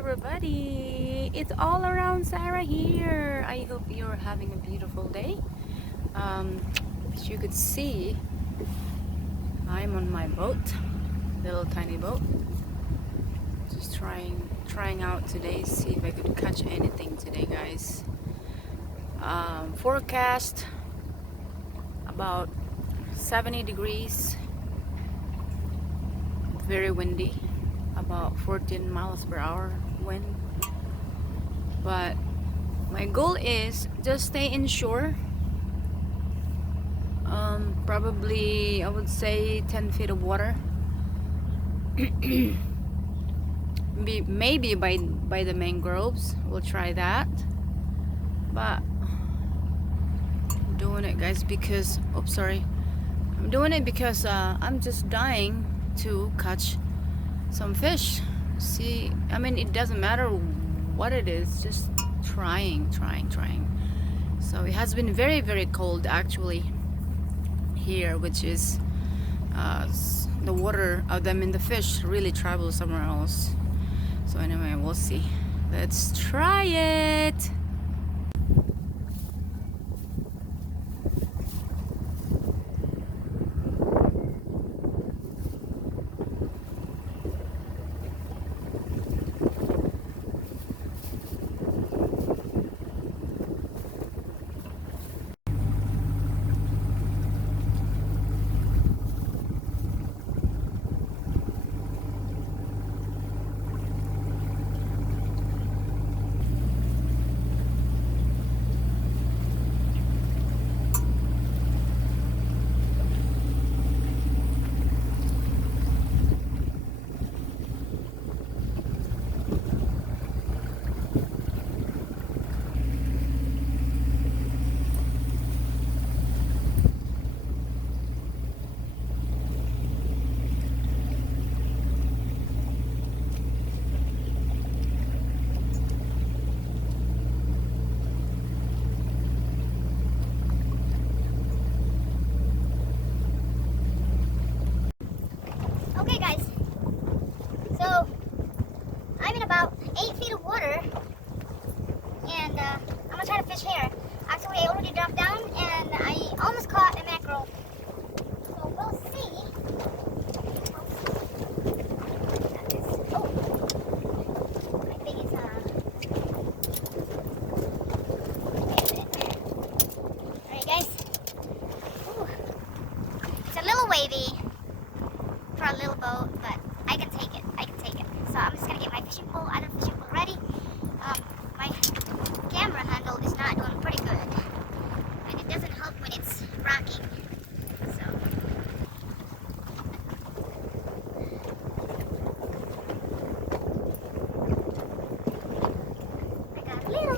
everybody, it's all around Sarah here. I hope you're having a beautiful day. As you could see, I'm on my boat, little tiny boat. Just trying out today, see if I could catch anything today, guys. Forecast about 70 degrees, very windy, about 14 miles per hour wind. But my goal is just stay inshore. Probably I would say 10 feet of water. Maybe by the mangroves. We'll try that. But I'm doing it, guys, because I'm doing it because I'm just dying to catch some fish. See, I mean, it doesn't matter what it is, just trying. So it has been very, very cold actually here, which is the water of them and the fish really travel somewhere else. So anyway, we'll see. Let's try it. Okay guys, so I'm in about 8 feet of water and I'm gonna try to fish here. Actually, I already dropped down and I almost caught a mackerel. So we'll see. Oh, I think it's alright guys. Ooh. It's a little wavy for a little boat, but I can take it. So I'm just gonna get my fishing pole, other fishing pole ready. My camera handle is not doing pretty good, and it doesn't help when it's rocking. So I got a little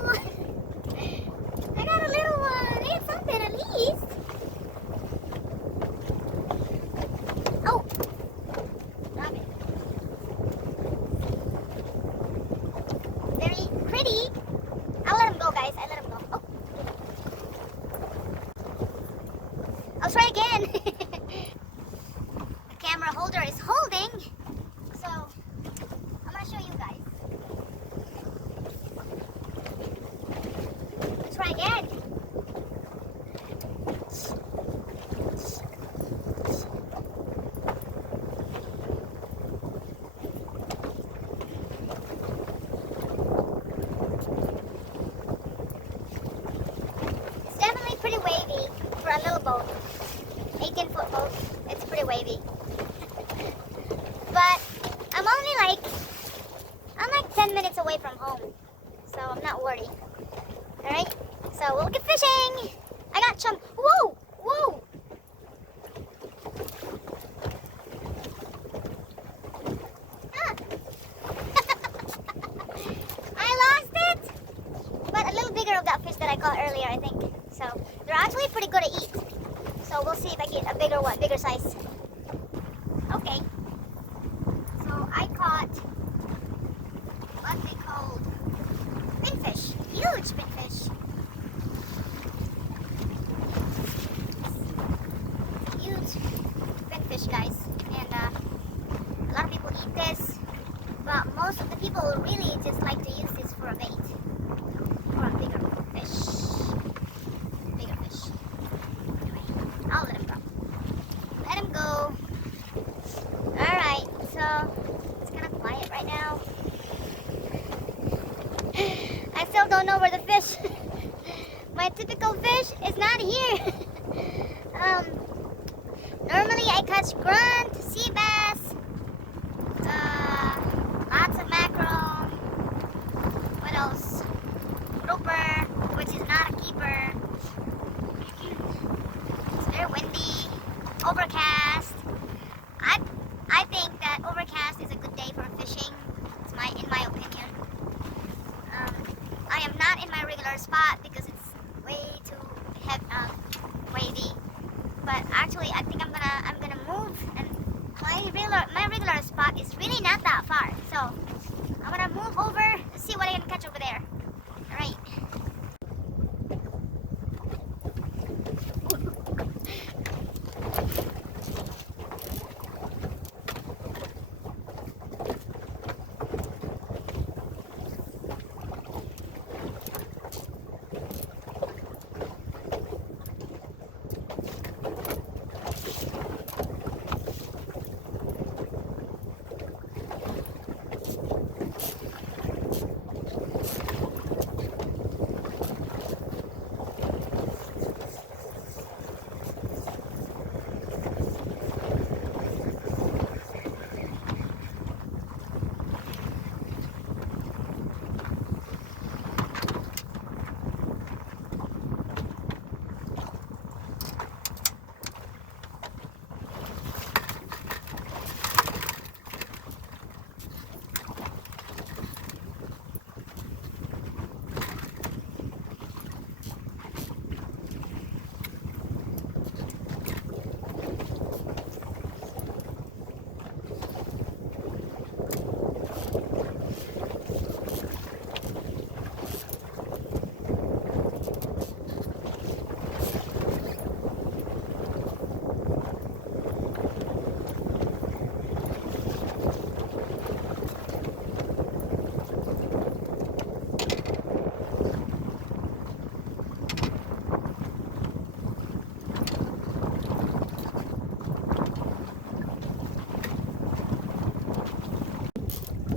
one. It's something at least. Oh. Drop it. Very pretty. I'll let him go, guys. I let him go. Oh. I'll try again. The camera holder is holding. So, I'm going to show you guys. Let's try again. Pretty wavy for a little boat, 18-foot boat. It's pretty wavy, but I'm like 10 minutes away from home, so I'm not worried. All right, so we'll get fishing. I got chum. Whoa. Ah. I lost it, but a little bigger of that fish that I caught earlier, I think. So they're actually pretty good to eat. So we'll see if I get a bigger one, bigger size. Okay. So I caught what they called finfish, huge finfish. Huge finfish, guys. And a lot of people eat this, but most most of the people really just like to use this for a bait. For a bigger fish. Bigger fish. Anyway, I'll let him go. Let him go. Alright, so it's kind of quiet right now. I still don't know where the fish. My typical fish is not here. Normally I catch grunt, sea bass, lots of mackerel. What else? Grouper, which is not a keeper. It's very windy, overcast. I think that overcast is a good day for fishing. It's in my opinion. I am not in my regular spot because it's way too wavy. But actually, I think I'm gonna move, and my regular spot is really not that far. So I'm gonna move over to see what I can catch over there. All right.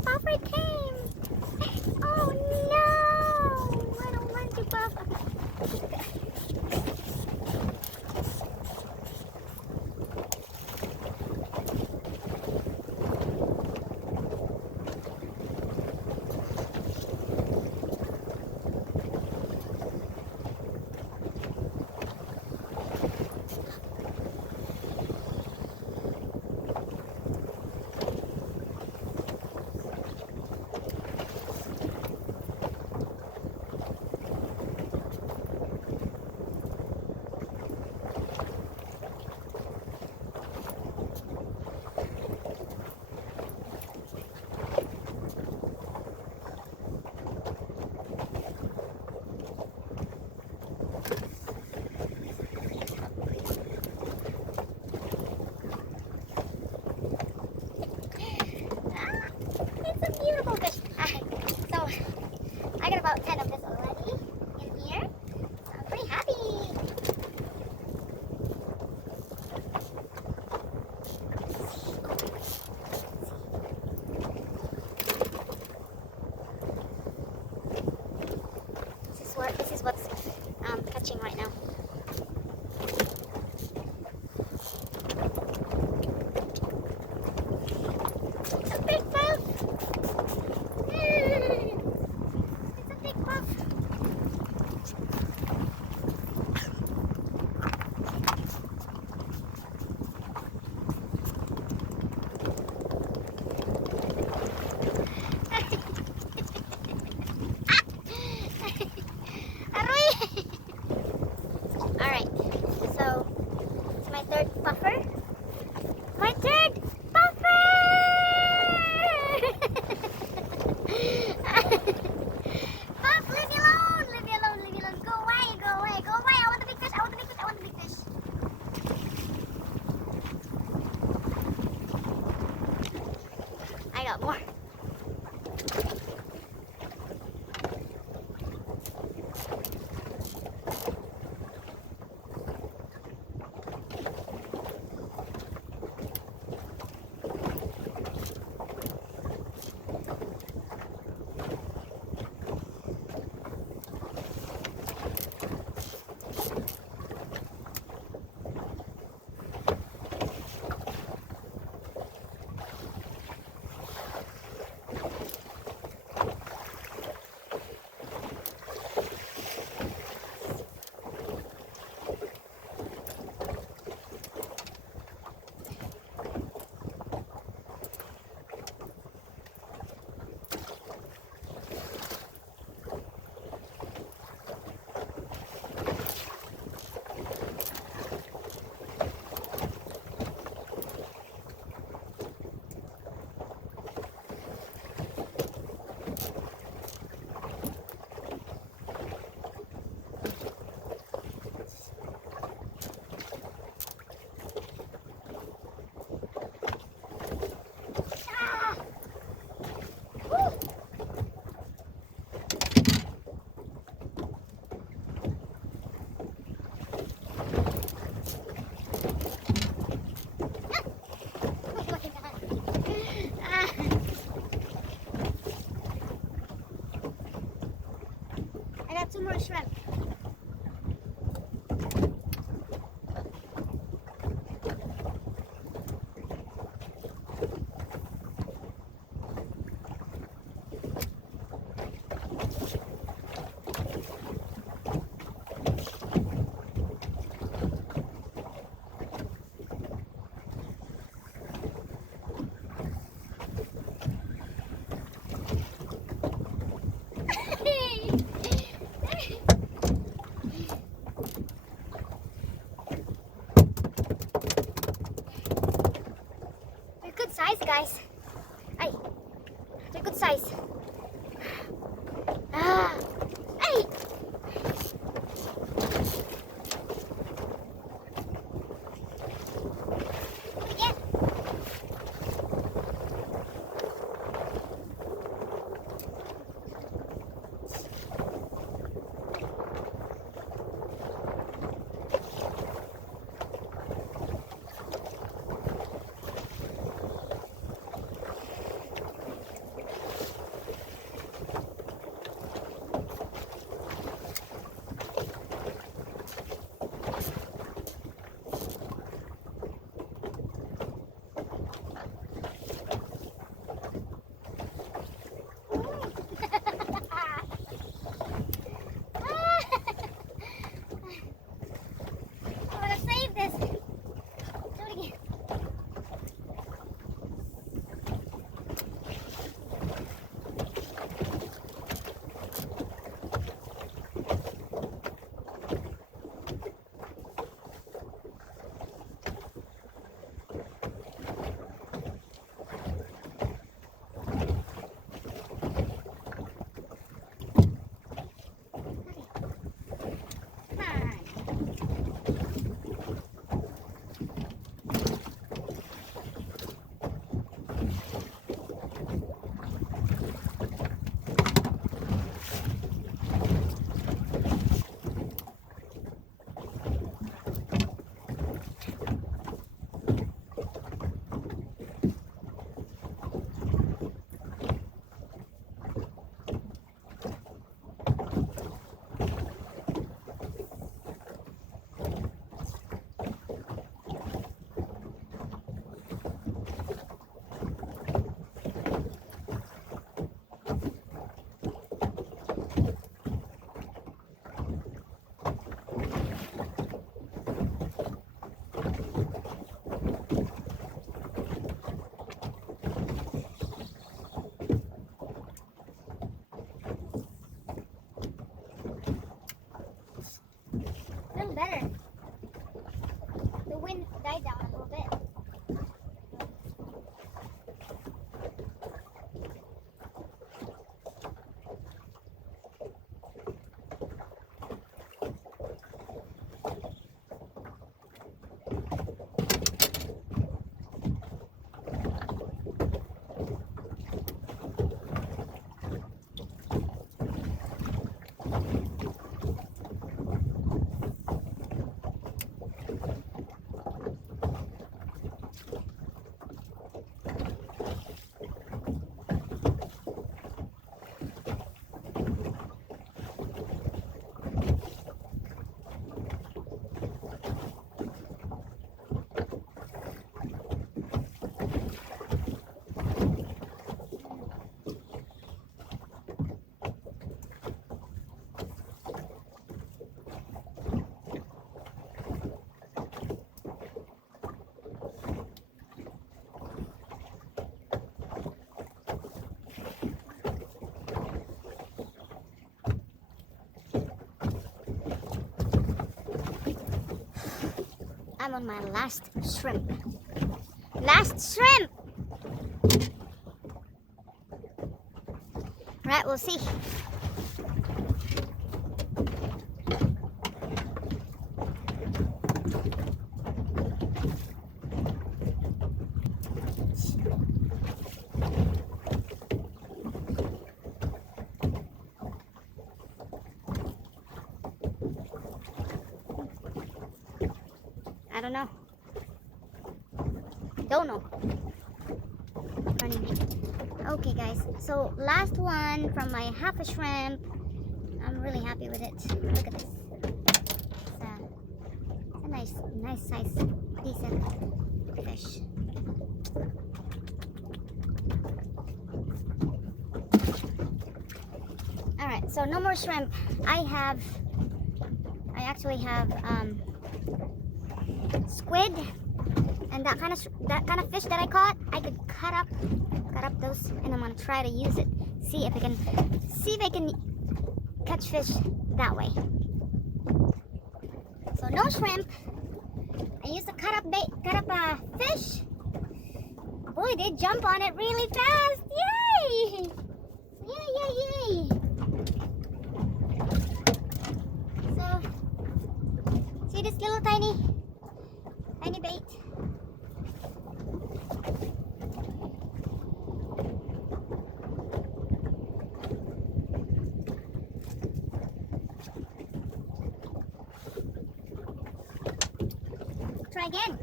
Puffer came! Oh no! I don't want to puffer. It's a beautiful fish. So I got about 10 of this already in here. So I'm pretty happy. This is what's catching right now. It's a big puff. It's a big puff. got 2 more shrimp. They're good size, guys. Ay, they're good size. Ah, ay. Again. I'm gonna save this. Do it again. Come on. A little better. The wind died down a little bit. I'm on my last shrimp. Last shrimp! Right, we'll see. I don't know. Don't know. Funny. Okay guys, so last one from my half a shrimp. I'm really happy with it. Look at this. It's a nice size, decent fish. All right, so no more shrimp. I actually have squid, and that kind of fish that I caught. I could cut up those, and I'm gonna try to use it. See if I can catch fish that way. So no shrimp. I used to cut up fish. Boy, they jump on it really fast! Yay! Yay! So, see this little tiny bait? Try again.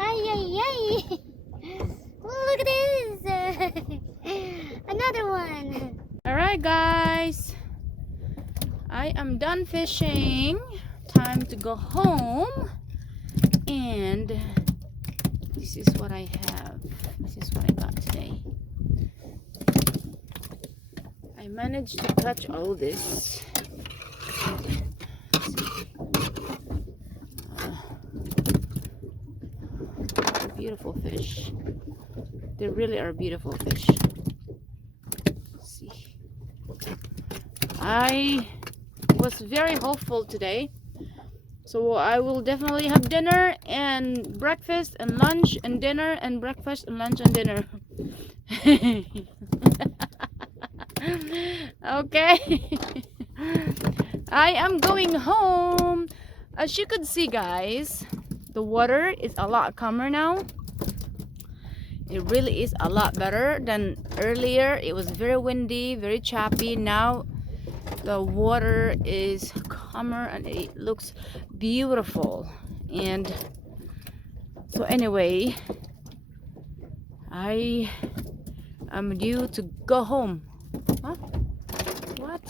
Ay! Look at this! Another one! Alright guys, I am done fishing. Time to go home. And this is what I have. This is what I got today. I managed to catch all this. Beautiful fish. They really are beautiful fish. Let's see. I was very hopeful today, so I will definitely have dinner and breakfast and lunch and dinner and breakfast and lunch and dinner. Okay. I am going home. As you could see guys, the water is a lot calmer now. It really is a lot better than earlier. It was very windy, very choppy. Now the water is calmer and it looks beautiful. And so anyway, I am due to go home. Huh? What?